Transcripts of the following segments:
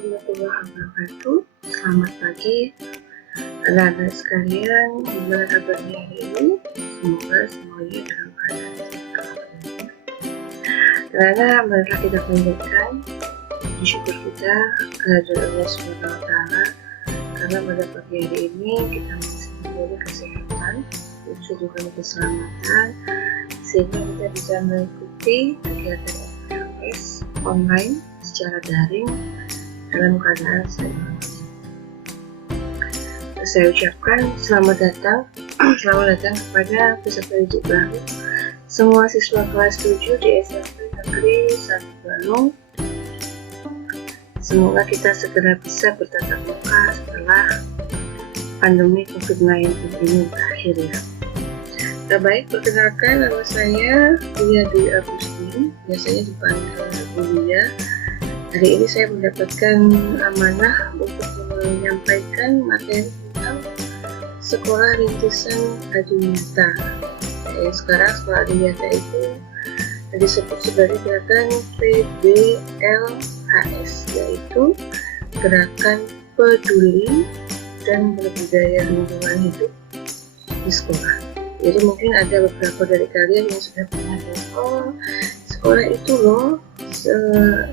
warahmatullahi wabarakatuh. Selamat pagi anak-anak sekalian, gimana kabarnya hari ini? Semoga semuanya dalam keadaan sehat. Karena marilah kita panjatkan syukur kita kehadirat Allah Subhanahu wa Ta'ala, karena pada pagi hari ini kita masih diberi kesehatan, juga keselamatan, sehingga kita bisa mengikuti kegiatan LPS online secara daring dalam keadaan sehat. Saya ucapkan selamat datang kepada peserta didik baru semua siswa kelas 7 di SMP Negeri 1 Balong. Semoga kita segera bisa bertatap muka setelah pandemi COVID-19 ini berakhir ya. Baik, perkenalkan, nama saya Buya Dwi Agustin, biasanya dipanggil Buya. Hari ini saya mendapatkan amanah untuk menyampaikan materi tentang sekolah rintisan Adiwiyata. Sekarang sekolah Adiwiyata itu disebut sebagai gerakan PBLHS, yaitu Gerakan Peduli dan Berbudaya Lingkungan Hidup di Sekolah. Jadi mungkin ada beberapa dari kalian yang sudah pernah dengar, oh sekolah itu loh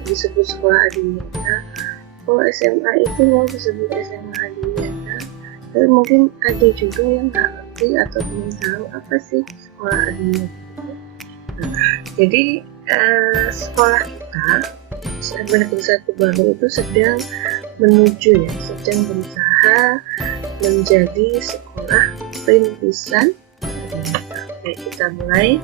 disebut sekolah Adiwiyata, oh SMA itu loh disebut SMA Adiwiyata. Tapi mungkin ada juga yang nggak ngerti atau belum tahu apa sih sekolah Adiwiyata. Jadi sekolah kita SMP Negeri 1 Balong itu sedang berusaha menjadi sekolah rintisan. Baik, kita mulai.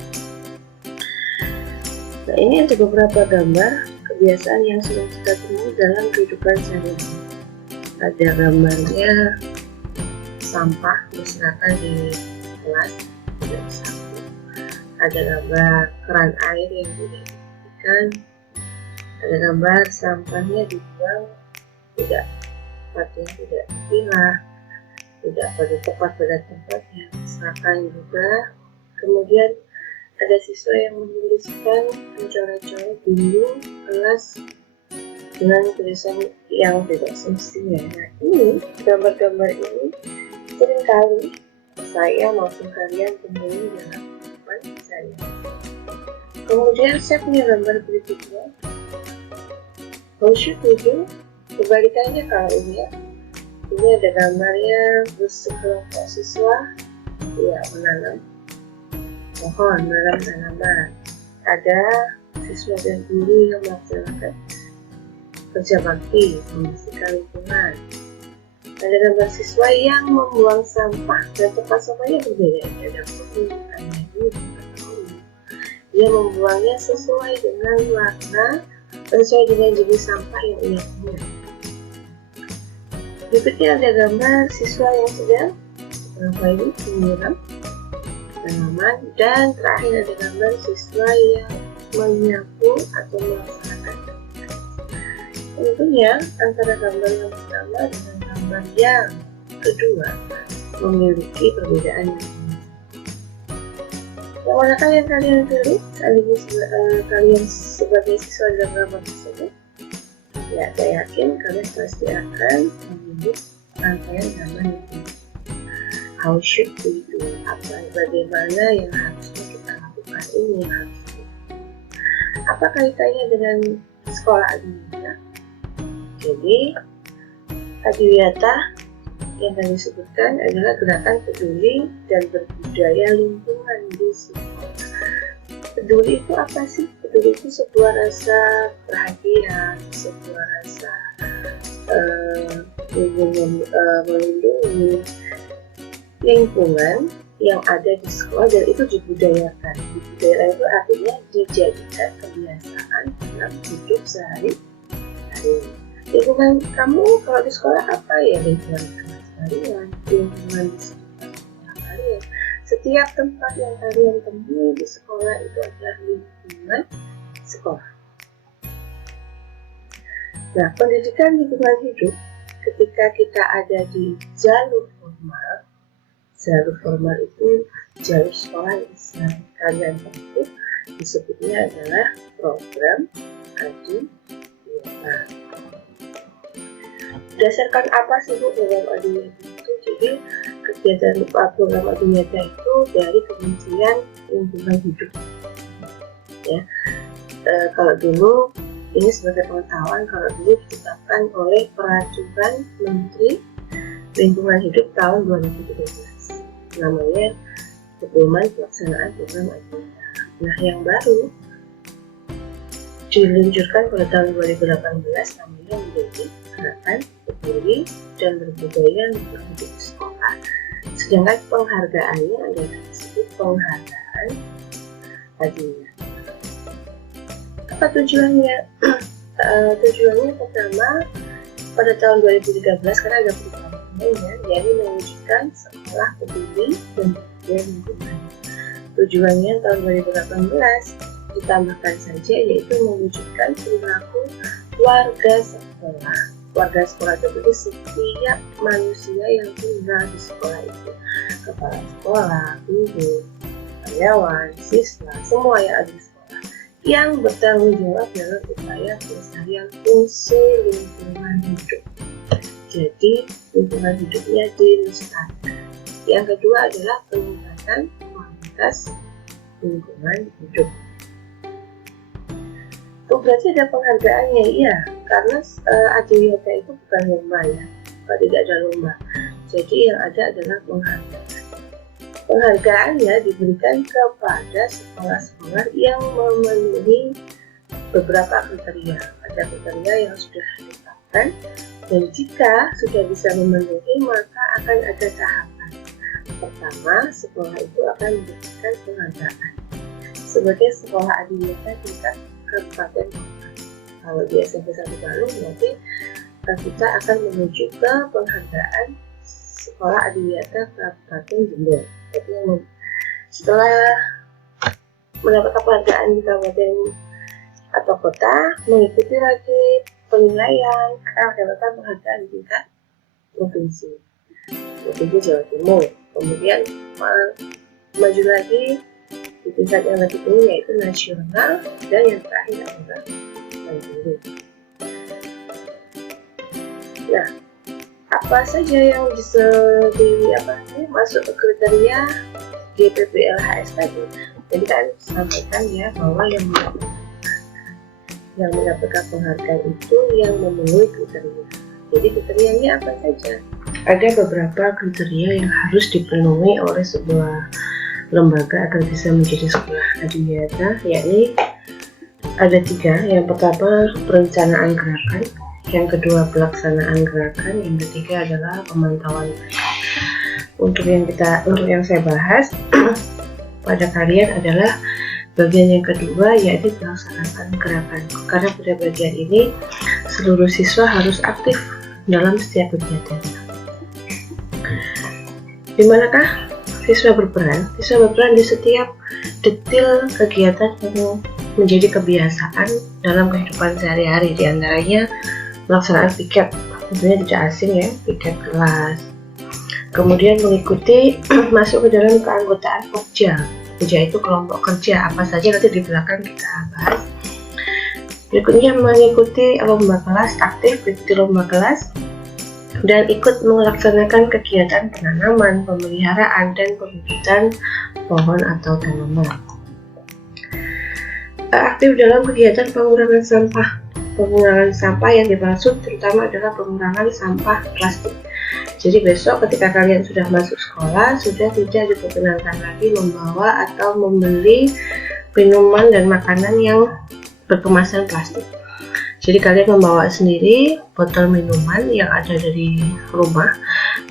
Nah, ini ada beberapa gambar kebiasaan yang sering kita temui dalam kehidupan sehari-hari. Ada gambarnya sampah berserakan di kelas tidak disapu. Ada gambar keran air yang tidak dibersihkan. Ada gambar sampahnya dibuang tidak dipilah, tidak tepat pada tempatnya, misalkan juga. Kemudian ada siswa yang menuliskan mencoret-coret dinding kelas dengan tulisan yang tidak semestinya. Nah, ini gambar-gambar ini seringkali saya maupun kalian temui dalam kehidupan saya. Kemudian saya punya gambar berikutnya. How should we do? Kebalikannya kalau ini ya. Ini ada gambarnya bersekelompok siswa menanam pohon, menanam tanaman. Ada siswa dan guru yang melaksanakan kerja bakti, membersihkan lingkungan. Ada gambar siswa yang membuang sampah dan tempat sampahnya berbeda. Ada putih, ada biru, dia membuangnya sesuai dengan warna, sesuai dengan jenis sampah yang ia punya. Berikutnya ada gambar siswa yang sedang menyiram tanaman, dan terakhir ada gambar siswa yang menyapu atau melaksanakan tugas. Tentunya antara gambar yang pertama dengan gambar yang kedua memiliki perbedaan yang tinggi. Yang mana kalian pilih kalian sebagai siswa dalam gambar tersebut? Ya, saya yakin kalian pasti akan memilih rangkaian gambar yang tinggi. How should we do? Bagaimana yang harusnya kita lakukan ini? Apa kaitannya dengan sekolah Adiwiyata? Jadi, Adiwiyata yang tadi disebutkan adalah gerakan peduli dan berbudaya lingkungan di sekolah. Peduli itu apa sih? Peduli itu sebuah rasa perhatian, sebuah rasa melindungi lingkungan yang ada di sekolah, dan itu dibudayakan. Dibudayakan itu artinya dijadikan kebiasaan dalam hidup sehari-hari. Lingkungan kamu kalau di sekolah apa ya? Lingkungan kelas kalian, lingkungan di sekitar kalian. Setiap tempat yang kalian temui di sekolah itu adalah lingkungan sekolah. Nah, pendidikan lingkungan hidup ketika kita ada di jalur formal. Jalur formal itu jalur sekolah yang sedang kalian tempuh, disebutnya adalah program Adiwiyata. berdasarkan apa sih Bu program Adiwiyata itu? Jadi kegiatan program Adiwiyata itu dari Kementerian Lingkungan Hidup. Ya, kalau dulu ini sebagai pengetahuan, kalau dulu ditetapkan oleh Peraturan Menteri Lingkungan Hidup tahun 2013, namanya Pedoman Pelaksanaan Program Adiwiyata. Nah, yang baru diluncurkan pada tahun 2018 namanya menjadi Gerakan Peduli dan Berbudaya Lingkungan Hidup di Sekolah. Sedangkan penghargaannya adalah disebut penghargaan Adiwiyata. Apa tujuannya? Tujuannya pertama, pada tahun 2013 karena ada perubahan, yaitu mewujudkan sekolah peduli dan berbudaya lingkungan. Tujuannya tahun 2018 ditambahkan saja, yaitu mewujudkan perilaku warga sekolah. Warga sekolah itu setiap manusia yang tinggal di sekolah itu, kepala sekolah, guru, karyawan, siswa, semua yang ada di sekolah, yang bertanggung jawab dalam upaya pelestarian fungsi lingkungan hidup. Jadi lingkungan hidupnya dilestarikan. Yang kedua adalah peningkatan kualitas lingkungan hidup. Berarti ada penghargaannya, iya, karena Adiwiyata itu bukan lomba ya, tidak ada lomba. Jadi yang ada adalah penghargaan. Penghargaannya diberikan kepada sekolah-sekolah yang memenuhi beberapa kriteria. Ada kriteria yang sudah ditetapkan, dan jika sudah bisa memenuhi maka akan ada tahapan. Pertama, sekolah itu akan mendapatkan penghargaan sebagai sekolah Adiwiyata tingkat kabupaten kota. Kalau di SMP 1 Bandung, berarti kita akan menuju ke penghargaan sekolah Adiwiyata Kabupaten Jember. Jadi setelah mendapatkan penghargaan di kabupaten atau kota, mengikuti lagi penilaian akan mendapatkan penghargaan di tingkat provinsi Jawa Timur. Kemudian maju lagi di tingkat yang lebih tinggi, yaitu nasional, dan yang terakhir adalah mandiri. Nah, apa saja yang bisa masuk ke kriteria GPPLHS tadi? Jadi kan sampaikan ya bahwa yang mendapatkan penghargaan itu yang memenuhi kriteria. Jadi kriterianya apa saja? Ada beberapa kriteria yang harus dipenuhi oleh sebuah lembaga agar bisa menjadi sekolah Adiwiyata, yakni ada 3. Yang pertama perencanaan gerakan, yang kedua pelaksanaan gerakan, yang ketiga adalah pemantauan. Untuk yang saya bahas pada kalian adalah bagian yang kedua, yaitu pelaksanaan gerakan. Karena pada bagian ini seluruh siswa harus aktif dalam setiap kegiatannya. Di manakah siswa berperan? Siswa berperan di setiap detail kegiatan yang menjadi kebiasaan dalam kehidupan sehari-hari. Di antaranya pelaksanaan piket, tentunya tidak asing ya, piket kelas. Kemudian mengikuti masuk ke dalam keanggotaan Pokja. Pokja itu kelompok kerja, apa saja nanti di belakang kita bahas. Berikutnya mengikuti lomba kelas, aktif di lomba kelas, dan ikut melaksanakan kegiatan penanaman, pemeliharaan, dan pembibitan pohon atau tanaman. Aktif dalam kegiatan pengurangan sampah. Pengurangan sampah yang dimaksud terutama adalah pengurangan sampah plastik. Jadi besok ketika kalian sudah masuk sekolah, sudah tidak diperkenankan lagi membawa atau membeli minuman dan makanan yang berkemasan plastik. Jadi kalian membawa sendiri botol minuman yang ada dari rumah.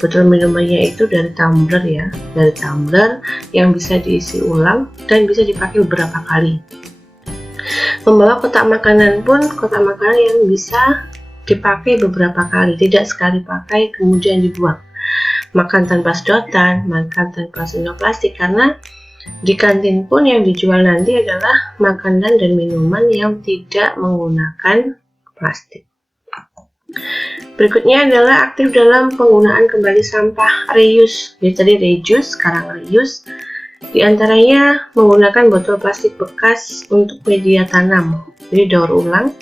Botol minumannya itu dari tumbler ya, dari tumbler yang bisa diisi ulang dan bisa dipakai beberapa kali. Membawa kotak makanan pun kotak makanan yang bisa dipakai beberapa kali, tidak sekali pakai kemudian dibuang. Makan tanpa sedotan, makan tanpa sendok plastik, karena di kantin pun yang dijual nanti adalah makanan dan minuman yang tidak menggunakan plastik. Berikutnya adalah aktif dalam penggunaan kembali sampah, reuse. Jadi tadi reduce, sekarang reuse. Di antaranya menggunakan botol plastik bekas untuk media tanam, jadi daur ulang.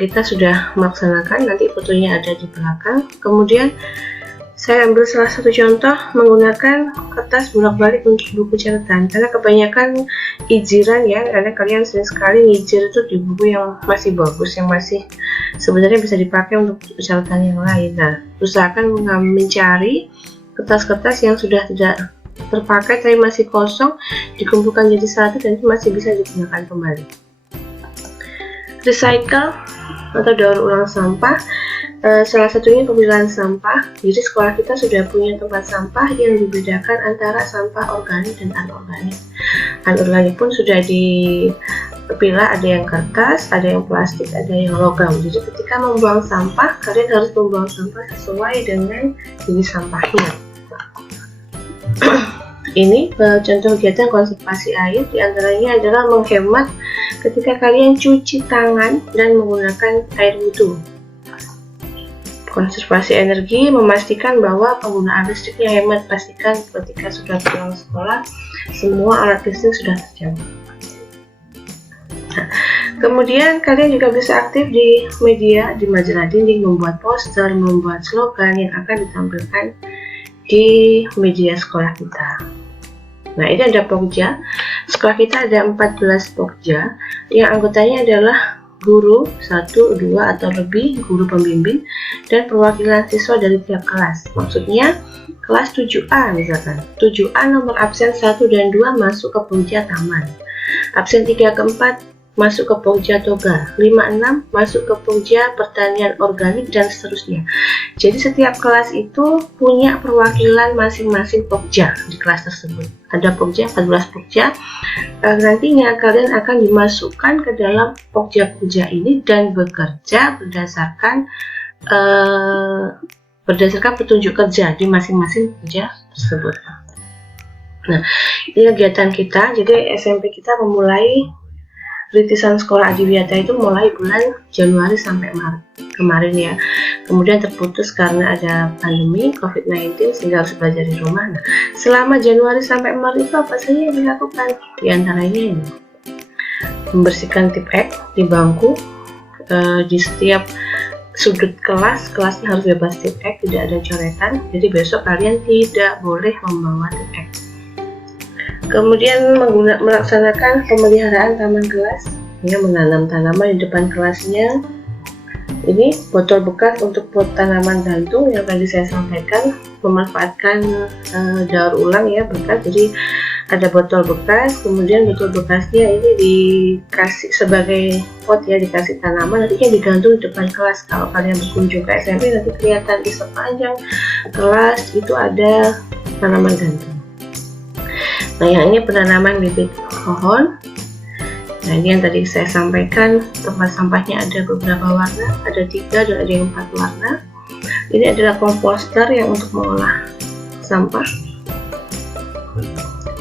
kita sudah melaksanakan, nanti fotonya ada di belakang. Kemudian saya ambil salah satu contoh menggunakan kertas bolak-balik untuk buku catatan, karena kebanyakan ijiran ya, karena kalian sering sekali ngijir itu di buku yang masih bagus, yang masih sebenarnya bisa dipakai untuk catatan yang lain. Nah, usahakan mencari kertas-kertas yang sudah tidak terpakai tapi masih kosong, dikumpulkan jadi satu dan itu masih bisa digunakan kembali. Recycle atau daur ulang sampah, salah satunya pemilahan sampah. Jadi sekolah kita sudah punya tempat sampah yang dibedakan antara sampah organik dan anorganik. Anorganik pun sudah dipilah, ada yang kertas, ada yang plastik, ada yang logam. Jadi ketika membuang sampah, kalian harus membuang sampah sesuai dengan jenis sampahnya. Ini contoh kegiatan konservasi air, diantaranya adalah menghemat ketika kalian cuci tangan dan menggunakan air wudhu. Konservasi energi, memastikan bahwa penggunaan listriknya hemat. Pastikan ketika sudah pulang sekolah semua alat listrik sudah terjangkau. Nah, kemudian kalian juga bisa aktif di media, di majalah dinding, membuat poster, membuat slogan yang akan ditampilkan di media sekolah kita. Nah, ini ada pokja. Sekolah kita ada 14 pokja yang anggotanya adalah guru 1, 2 atau lebih, guru pembimbing, dan perwakilan siswa dari tiap kelas. Maksudnya kelas 7A misalkan, 7A nomor absen 1 dan 2 masuk ke pokja taman, absen 3 ke 4 masuk ke pokja toga, 5-6 masuk ke pokja pertanian organik, dan seterusnya. Jadi setiap kelas itu punya perwakilan masing-masing pokja di kelas tersebut. Ada pokja, 14 pokja. Nantinya kalian akan dimasukkan ke dalam pokja-pokja ini dan bekerja berdasarkan petunjuk kerja di masing-masing pokja tersebut. Nah, ini kegiatan kita. Jadi SMP kita memulai rintisan sekolah Adiwiyata itu mulai bulan Januari sampai Maret kemarin ya. Kemudian terputus karena ada pandemi COVID-19 sehingga harus belajar di rumah. Nah, selama Januari sampai Maret itu apa saja yang dilakukan? Di antaranya ini, membersihkan tip X di bangku, di setiap sudut kelasnya harus bebas tip X, tidak ada coretan. Jadi besok kalian tidak boleh membawa tip X. Kemudian melaksanakan pemeliharaan taman kelas, ya, menanam tanaman di depan kelasnya. Ini botol bekas untuk pot tanaman gantung yang tadi saya sampaikan, memanfaatkan daur ulang ya bekas. Jadi ada botol bekas, kemudian botol bekasnya ini dikasih sebagai pot ya, dikasih tanaman, nantinya digantung di depan kelas. Kalau kalian berkunjung ke SMP nanti kelihatan di sepanjang kelas itu ada tanaman gantung. Nah, yang ini penanaman bibit pohon. Nah, ini yang tadi saya sampaikan, tempat sampahnya ada beberapa warna, ada 3 dan ada yang 4 warna. Ini adalah komposter yang untuk mengolah sampah.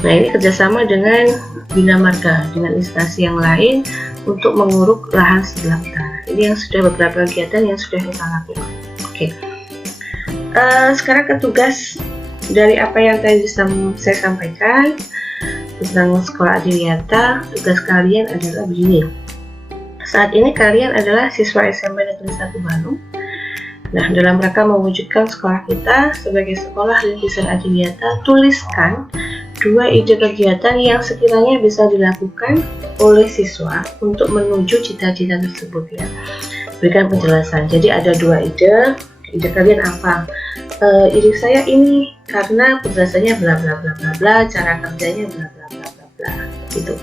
Nah, ini kerjasama dengan Bina Marga, dengan instansi yang lain untuk menguruk lahan sebelah utara. Ini yang sudah beberapa kegiatan yang sudah kita lakukan. Oke. Sekarang ke tugas dari apa yang tadi saya sampaikan tentang sekolah Adiwiyata. Tugas kalian adalah begini. Saat ini kalian adalah siswa SMP Negeri 1 Bandung. Nah, dalam rangka mewujudkan sekolah kita sebagai sekolah rintisan Adiwiyata, tuliskan 2 ide kegiatan yang sekiranya bisa dilakukan oleh siswa untuk menuju cita-cita tersebut ya. Berikan penjelasan. Jadi ada 2 ide. Ide kalian apa? Ide saya ini karena penjelasannya bla bla bla bla bla, cara kerjanya bla bla bla bla bla. Gitu.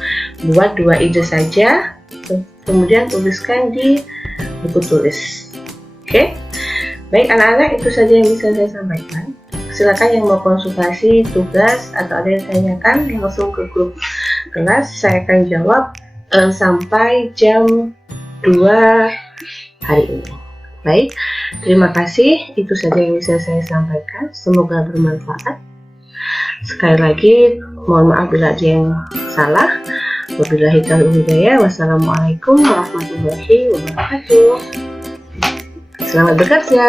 Buat 2 ide saja, kemudian tuliskan di buku tulis. Oke? Baik anak-anak, itu saja yang bisa saya sampaikan. Silakan yang mau konsultasi tugas atau ada yang tanyakan langsung ke grup kelas, saya akan jawab sampai jam 2 hari ini. Baik, terima kasih. Itu saja yang bisa saya sampaikan. Semoga bermanfaat. Sekali lagi, mohon maaf bila ada yang salah. Wabillahi taufiq hidayah. Wassalamualaikum warahmatullahi wabarakatuh. Selamat bekerja.